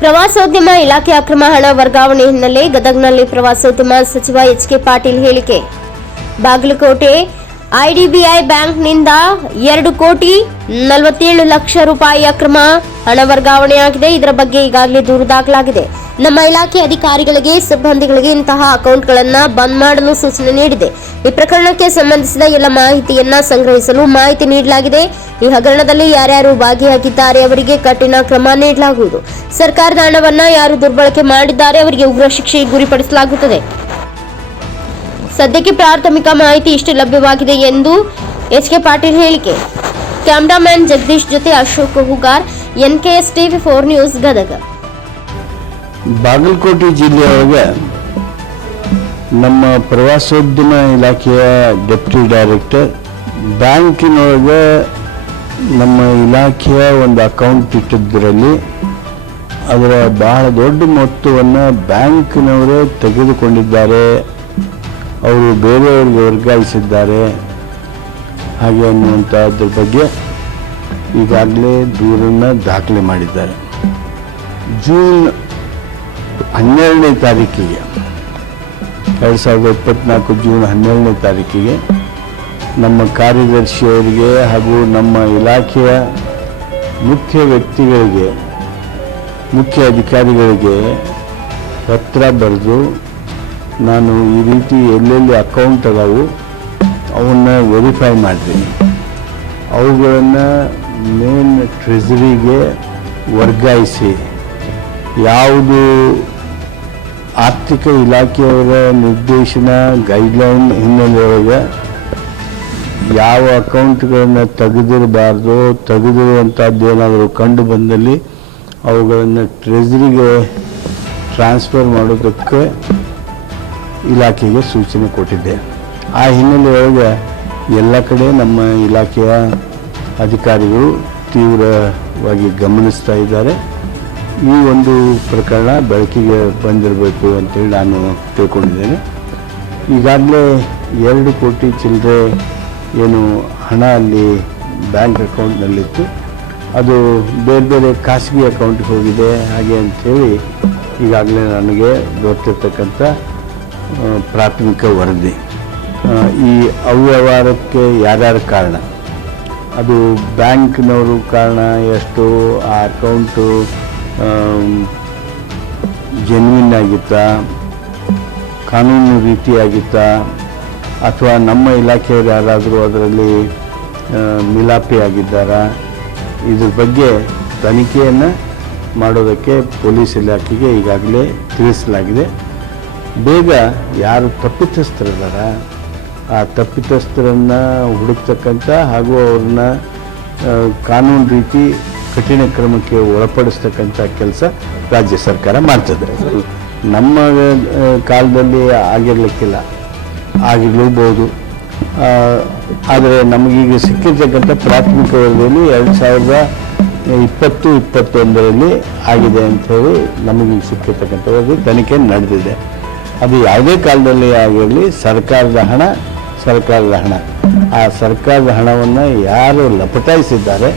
ಪ್ರವಾಸೋದ್ಯಮ ಇಲಾಖೆ ಅಕ್ರಮ ಹಣ ವರ್ಗಾವಣೆ ಹಿನ್ನೆಲೆ ಗದಗ್ನಲ್ಲಿ ಪ್ರವಾಸೋದ್ಯಮ ಸಚಿವ ಎಚ್ ಕೆ ಪಾಟೀಲ್ ಹೇಳಿಕೆ. ಬಾಗಲಕೋಟೆ ಐಡಿಬಿಐ ಬ್ಯಾಂಕ್ನಿಂದ ಎರಡು ಕೋಟಿ ನಲವತ್ತೇಳು ಲಕ್ಷ ರೂಪಾಯಿ ಅಕ್ರಮ ಹಣ ವರ್ಗಾವಣೆಯಾಗಿದೆ ಇದರ ಬಗ್ಗೆ ಈಗಾಗಲೇ ದೂರು ದಾಖಲಾಗಿದೆ. ನಮ್ಮ ಇಲಾಖೆ ಅಧಿಕಾರಿಗಳಿಗೆ, ಸಿಬ್ಬಂದಿಗಳಿಗೆ ಇಂತಹ ಅಕೌಂಟ್ಗಳನ್ನ ಬಂದ್ ಮಾಡಲು ಸೂಚನೆ ನೀಡಿದೆ. ಈ ಪ್ರಕರಣಕ್ಕೆ ಸಂಬಂಧಿಸಿದ ಎಲ್ಲ ಮಾಹಿತಿಯನ್ನ ಸಂಗ್ರಹಿಸಲು ಮಾಹಿತಿ ನೀಡಲಾಗಿದೆ. ಈ ಹಗರಣದಲ್ಲಿ ಯಾರ್ಯಾರು ಭಾಗಿಯಾಗಿದ್ದಾರೆ, ಅವರಿಗೆ ಕಠಿಣ ಕ್ರಮ ನೀಡಲಾಗುವುದು. ಸರ್ಕಾರದ ಹಣವನ್ನ ಯಾರು ದುರ್ಬಳಕೆ ಮಾಡಿದ್ದಾರೆ, ಅವರಿಗೆ ಉಗ್ರ ಶಿಕ್ಷೆ ಗುರಿಪಡಿಸಲಾಗುತ್ತದೆ. ಸದ್ಯಕ್ಕೆ ಪ್ರಾಥಮಿಕ ಮಾಹಿತಿ ಇಷ್ಟು ಲಭ್ಯವಾಗಿದೆ ಎಂದು ಎಚ್ ಕೆ ಪಾಟೀಲ್ ಹೇಳಿಕೆ. ಕ್ಯಾಮ್ರಾಮ್ಯಾನ್ ಜಗದೀಶ್ ಜೊತೆ Ashok Hugar S TV four news Gadag. Bagalkote ಜಿಲ್ಲೆಯೊಳಗೆ ನಮ್ಮ ಪ್ರವಾಸೋದ್ಯಮ ಇಲಾಖೆಯ ಡೆಪ್ಯೂಟಿ ಡೈರೆಕ್ಟರ್, ಬ್ಯಾಂಕಿನೊಳಗೆ ನಮ್ಮ ಇಲಾಖೆಯ ಒಂದು ಅಕೌಂಟ್ ಇಟ್ಟಿದ್ದರಲ್ಲಿ ಅದರ ಬಹಳ ದೊಡ್ಡ ಮೊತ್ತವನ್ನು ಬ್ಯಾಂಕ್ನವರೇ ತೆಗೆದುಕೊಂಡಿದ್ದಾರೆ ಅವರು ಬೇರೆಯವ್ರಿಗೆ ವರ್ಗಾಯಿಸಿದ್ದಾರೆ ಹಾಗೆ ಅನ್ನುವಂಥದ್ರ ಬಗ್ಗೆ ಈಗಾಗಲೇ ದೂರನ್ನು ದಾಖಲೆ ಮಾಡಿದ್ದಾರೆ. ಜೂನ್ ಹನ್ನೆರಡನೇ ತಾರೀಕಿಗೆ, ಎರಡು ಸಾವಿರದ ಇಪ್ಪತ್ನಾಲ್ಕು ಜೂನ್ ಹನ್ನೆರಡನೇ ತಾರೀಕಿಗೆ ನಮ್ಮ ಕಾರ್ಯದರ್ಶಿಯವರಿಗೆ ಹಾಗೂ ನಮ್ಮ ಇಲಾಖೆಯ ಮುಖ್ಯ ವ್ಯಕ್ತಿಗಳಿಗೆ, ಮುಖ್ಯ ಅಧಿಕಾರಿಗಳಿಗೆ ಪತ್ರ ಬರೆದು ನಾನು ಈ ರೀತಿ ಎಲ್ಲೆಲ್ಲಿ ಅಕೌಂಟ್ ಅದಾವು ಅವನ್ನ ವೆರಿಫೈ ಮಾಡ್ತೀನಿ. ಅವುಗಳನ್ನು ಮೇನ್ ಟ್ರೆಜರಿಗೆ ವರ್ಗಾಯಿಸಿ, ಯಾವುದು ಆರ್ಥಿಕ ಇಲಾಖೆಯವರ ನಿರ್ದೇಶನ ಗೈಡ್ಲೈನ್ ಹಿನ್ನೆಲೆಯೊಳಗೆ ಯಾವ ಅಕೌಂಟ್ಗಳನ್ನು ತೆಗೆದಿರಬಾರ್ದು ತೆಗೆದಿರುವಂಥದ್ದು ಏನಾದರೂ ಕಂಡು ಬಂದಲ್ಲಿ ಅವುಗಳನ್ನು ಟ್ರೆಜರಿಗೆ ಟ್ರಾನ್ಸ್ಫರ್ ಮಾಡೋದಕ್ಕೆ ಇಲಾಖೆಗೆ ಸೂಚನೆ ಕೊಟ್ಟಿದ್ದೆ. ಆ ಹಿನ್ನೆಲೆಯೊಳಗೆ ಎಲ್ಲ ಕಡೆ ನಮ್ಮ ಇಲಾಖೆಯ ಅಧಿಕಾರಿಗಳು ತೀವ್ರವಾಗಿ ಗಮನಿಸ್ತಾ ಇದ್ದಾರೆ. ಈ ಒಂದು ಪ್ರಕರಣ ಬೆಳಕಿಗೆ ಬಂದಿರಬೇಕು ಅಂತೇಳಿ ನಾನು ತಿಳ್ಕೊಂಡಿದ್ದೇನೆ. ಈಗಾಗಲೇ ಎರಡು ಕೋಟಿ ಚಿಲ್ಲರೆ ಏನು ಹಣ ಅಲ್ಲಿ ಬ್ಯಾಂಕ್ ಅಕೌಂಟ್ನಲ್ಲಿತ್ತು. ಅದು ಬೇರೆ ಬೇರೆ ಖಾಸಗಿ ಅಕೌಂಟ್ಗೆ ಹೋಗಿದೆ. ಹಾಗೆ ಅಂಥೇಳಿ ಈಗಾಗಲೇ ನನಗೆ ಗೊತ್ತಿರ್ತಕ್ಕಂಥ ಪ್ರಾಥಮಿಕ ವರದಿ. ಈ ಅವ್ಯವಹಾರಕ್ಕೆ ಯಾರ್ಯಾರು ಕಾರಣ? ಅದು ಬ್ಯಾಂಕ್ನವರು ಕಾರಣ, ಎಷ್ಟು ಆ ಅಕೌಂಟು ಜೆನ್ವಿನ್ ಆಗಿತ್ತಾ, ಕಾನೂನು ರೀತಿಯಾಗಿತ್ತಾ ಅಥವಾ ನಮ್ಮ ಇಲಾಖೆಯವರು ಯಾರಾದರೂ ಅದರಲ್ಲಿ ಮಿಲಾಪಿ ಆಗಿದ್ದಾರಾ? ಇದ್ರ ಬಗ್ಗೆ ತನಿಖೆಯನ್ನು ಮಾಡೋದಕ್ಕೆ ಪೊಲೀಸ್ ಇಲಾಖೆಗೆ ಈಗಾಗಲೇ ತಿಳಿಸಲಾಗಿದೆ. ಬೇಗ ಯಾರು ತಪ್ಪಿತಸ್ಥರಿದ್ದಾರೆ ಆ ತಪ್ಪಿತಸ್ಥರನ್ನು ಹುಡುಕ್ತಕ್ಕಂಥ ಹಾಗೂ ಅವ್ರನ್ನ ಕಾನೂನು ರೀತಿ ಕಠಿಣ ಕ್ರಮಕ್ಕೆ ಒಳಪಡಿಸ್ತಕ್ಕಂಥ ಕೆಲಸ ರಾಜ್ಯ ಸರ್ಕಾರ ಮಾಡ್ತದೆ. ನಮ್ಮ ಕಾಲದಲ್ಲಿ ಆಗಿರಲಿಕ್ಕಿಲ್ಲ. ಆಗಿರ್ಲೂಬಹುದು ಆದರೆ ನಮಗೀಗ ಸಿಕ್ಕಿರ್ತಕ್ಕಂಥ ಪ್ರಾಥಮಿಕ ವರದಿಯಲ್ಲಿ ಎರಡು ಸಾವಿರದ ಇಪ್ಪತ್ತು, ಇಪ್ಪತ್ತೊಂದರಲ್ಲಿ ಆಗಿದೆ ಅಂಥೇಳಿ ನಮಗೀಗ ಸಿಕ್ಕಿರ್ತಕ್ಕಂಥ ವರದಿ ತನಿಖೆ ನಡೆದಿದೆ. ಅದು ಯಾವುದೇ ಕಾಲದಲ್ಲಿ ಆಗಿರಲಿ, ಸರ್ಕಾರದ ಹಣ ಸರ್ಕಾರದ ಹಣ. ಆ ಸರ್ಕಾರದ ಹಣವನ್ನು ಯಾರು ಲಪಟಾಯಿಸಿದ್ದಾರೆ,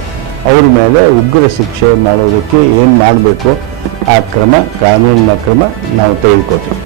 ಅವ್ರ ಮೇಲೆ ಉಗ್ರ ಶಿಕ್ಷೆ ಮಾಡೋದಕ್ಕೆ ಏನು ಮಾಡಬೇಕು? ಆ ಕ್ರಮ, ಕಾನೂನಿನ ಕ್ರಮ ನಾವು ತೆಗೆದುಕೊಳ್ತೀವಿ.